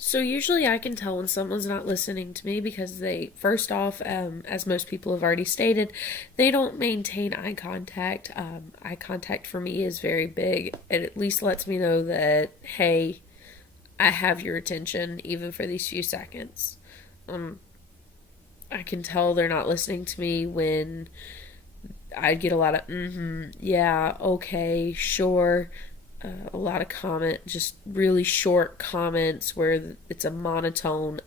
So usually I can tell when someone's not listening to me because they, first off, as most people have already stated, they don't maintain eye contact. Eye contact for me is very big. It at least lets me know that, hey, I have your attention even for these few seconds. Um, I can tell they're not listening to me when I get a lot of yeah, okay, sure. A lot of just really short comments where it's a monotone.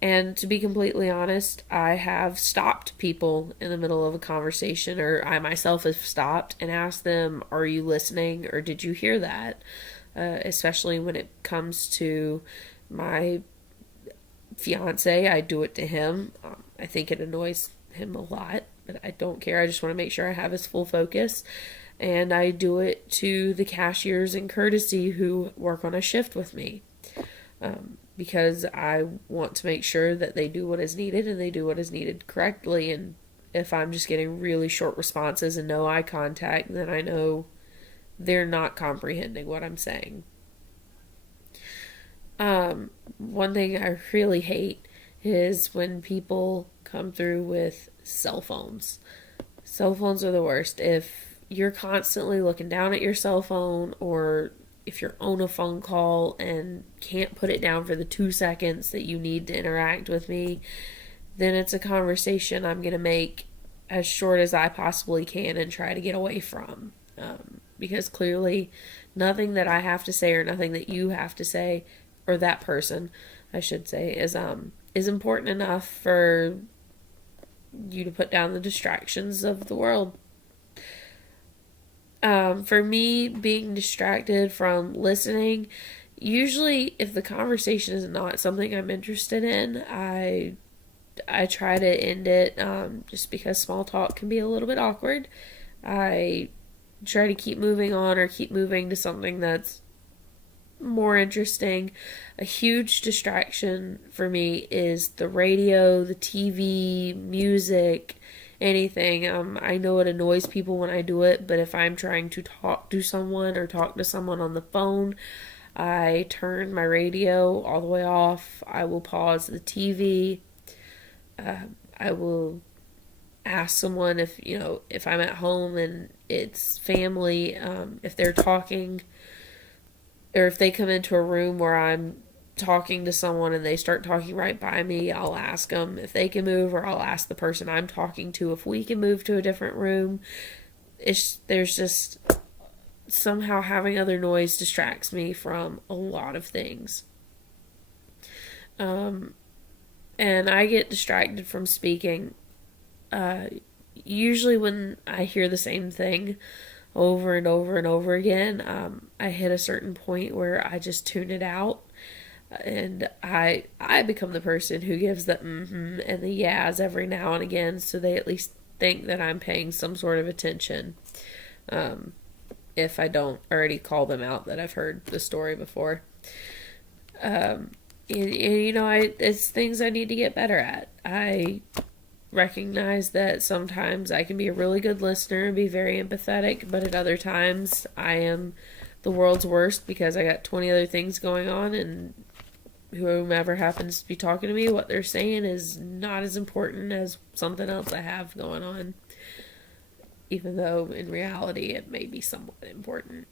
And to be completely honest, I have stopped people in the middle of a conversation, or I myself have stopped and asked them, "Are you listening, or did you hear that?" Especially when it comes to my fiance, I do it to him. I think it annoys him a lot, but I don't care. I just want to make sure I have his full focus. And I do it to the cashiers in courtesy who work on a shift with me, because I want to make sure that they do what is needed and they do what is needed correctly. And if I'm just getting really short responses and no eye contact, then I know they're not comprehending what I'm saying. One thing I really hate is when people come through with cell phones. Cell phones are the worst. If you're constantly looking down at your cell phone, or if you're on a phone call and can't put it down for the 2 seconds that you need to interact with me, then it's a conversation I'm going to make as short as I possibly can and try to get away from. Because clearly, nothing that I have to say or nothing that you have to say, or that person, I should say, is important enough for you to put down the distractions of the world. For me, being distracted from listening, usually if the conversation is not something I'm interested in, I try to end it, just because small talk can be a little bit awkward. I try to keep moving on or keep moving to something that's more interesting. A huge distraction for me is the radio, the TV, music, anything. I know it annoys people when I do it, but if I'm trying to talk to someone or talk to someone on the phone, I turn my radio all the way off. I will pause the TV. I will ask someone if I'm at home and it's family, if they're talking, or if they come into a room where I'm talking to someone and they start talking right by me, I'll ask them if they can move, or I'll ask the person I'm talking to if we can move to a different room. There's just somehow having other noise distracts me from a lot of things. Um, and I get distracted from speaking, uh, usually when I hear the same thing over and over and over again. I hit a certain point where I just tune it out, and I become the person who gives the and the yeahs every now and again, so they at least think that I'm paying some sort of attention. Um, if I don't already call them out that I've heard the story before. It's things I need to get better at. I recognize that sometimes I can be a really good listener and be very empathetic, but at other times I am the world's worst because I got 20 other things going on, and whomever happens to be talking to me, what they're saying is not as important as something else I have going on, even though in reality it may be somewhat important.